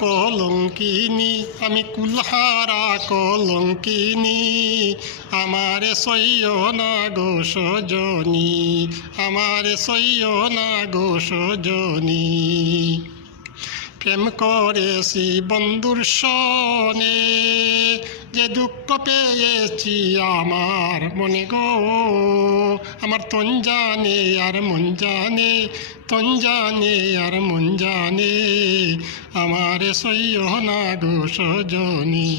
কলঙ্কিনী, আমি কুলহারা কলঙ্কিনী। আমারে সইয় না গো সজনী, আমারে সইয় না গো সজনী। প্রেম করেছি বন্ধুর সনে, যে দুঃখ পেয়েছি আমার মনে গো। আমার তন জানে আর মন জানে, তন জানে আর মন জানে। আমারে সইয় না গো সজনী।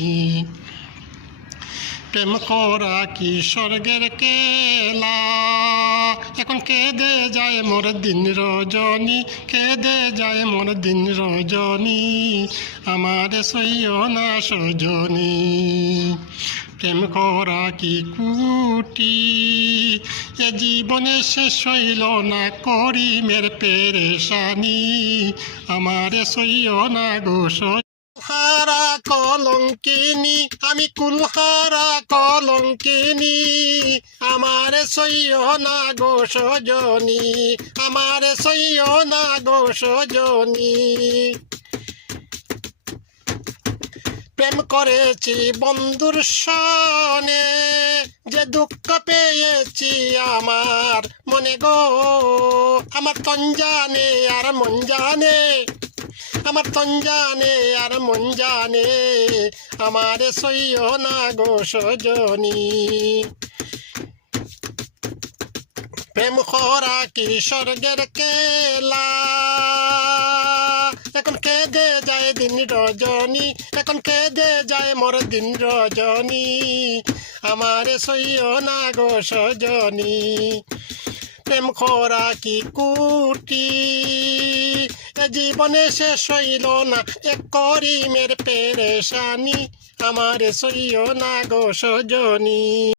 প্রেম করা কি স্বর্গের কেলা, এখন কেঁদে যায় মোর দিন রজনী, কেঁদে যায় মোর দিন রজনী। আমারে সইয় না সজনী। প্রেম করা কি কুটি, এ জীবনে শেষ হইল না করিমের পেরেশানি। আমারে সইয় না গো কুলহারা কলঙ্কিনী, আমি কুলহারা কলঙ্কিনী। আমারে সইয় না গো সজনী, আমারে সইয় না গো সজনী। প্রেম করেছি বন্ধুর সনে, যে দুঃখ পেয়েছি আমার মনে গো। আমার তন জানে আর মন জানে, আমার তন জানে আর মন জানে। আমারে সইয় না গো সজনী। প্রেম করা কি স্বর্গের কেলা, এখন কেঁদে যায় দিন রজনী, এখন কেঁদে যায় মোর দিন রজনী। আমারে সইয় না গো সজনী। প্রেম করা কি কুটি, এ জীবনে শেষ হইল না এক করিমের পেরেশানি। আমারে সইয় না গো সজনী।